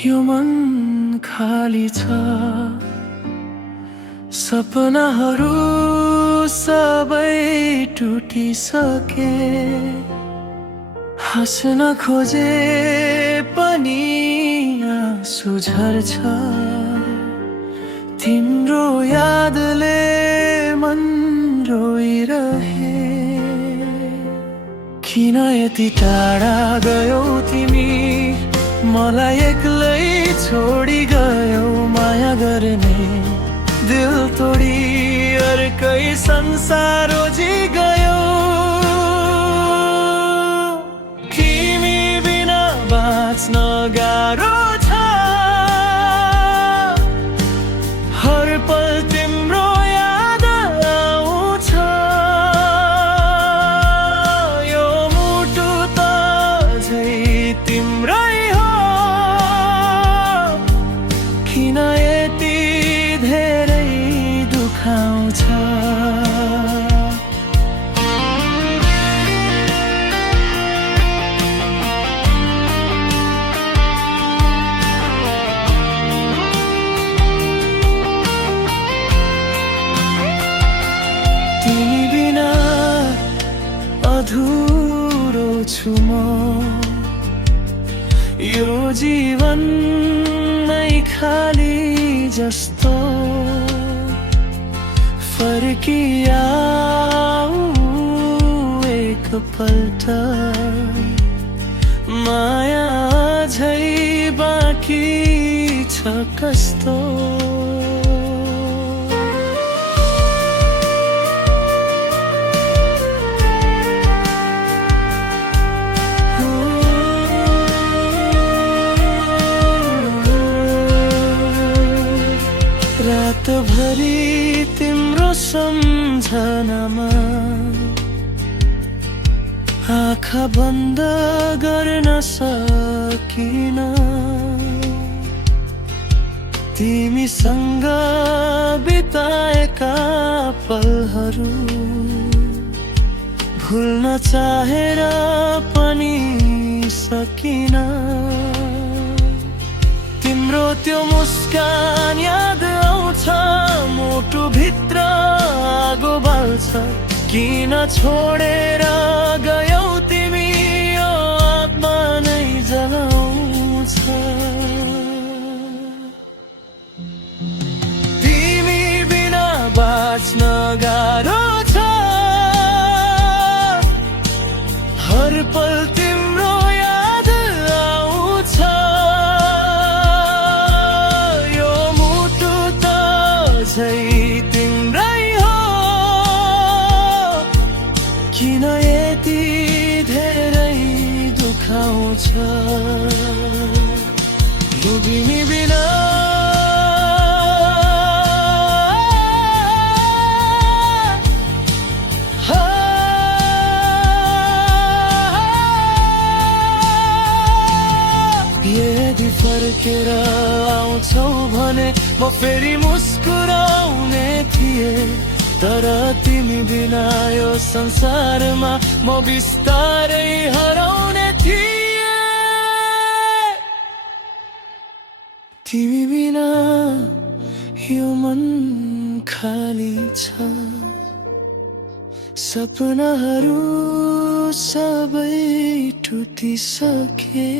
यो मन खाली छ, सपनाहरू सबै टुटिसके। हाँस्न खोजे पनि आँसु झर्छ, तिम्रो यादले मन रोइरहे। किन यति टाढा गयौ तिमी, मलाई एक्लै छोडी गयौ। माया गर्ने दिल तोडी अर्कै संसार रोजी गयौ। तिमी बिना बाँच्न गाह्रो छ, हर पल तिम्रो याद आउँछ। यो मुटु त झै तिम्रै हो, किन यति धेरै दुखाउँछ। तिमी बिना अधुरो छु म, यो जीवन नै खाली जस्तो। फर्किआऊ एकपल्ट, माया झै बाँकी छ कस्तो। रातभरि तिम्रो सम्झनामा आँखा बन्द गर्न सकिन। तिमीसँग बिताएका पलहरू भुल्न चाहेर पनि सकिन। तिम्रो त्यो मुस्कान याद आउँछ, मुटु भित्र आगो बाल्छ। किन छोडेर गयौ तिमी, यो आत्मा नै जलाउँछ। तिमी बिना बाँच्न गाह्रो छ, हर पल तिम्रो याद आउँछ। यो मुटु त झै तिम्रै हो, किन यति धेरै दुखाउँछ। यो तिमी बिना यदि फर्केर आउँछौ भने म फेरि मुस्कुराउने थिए। तर तिमी बिना यो संसारमा म बिस्तारै हराउने थिए। तिमी बिना यो मन खाली छ, सपनाहरू सबै टुटिसके।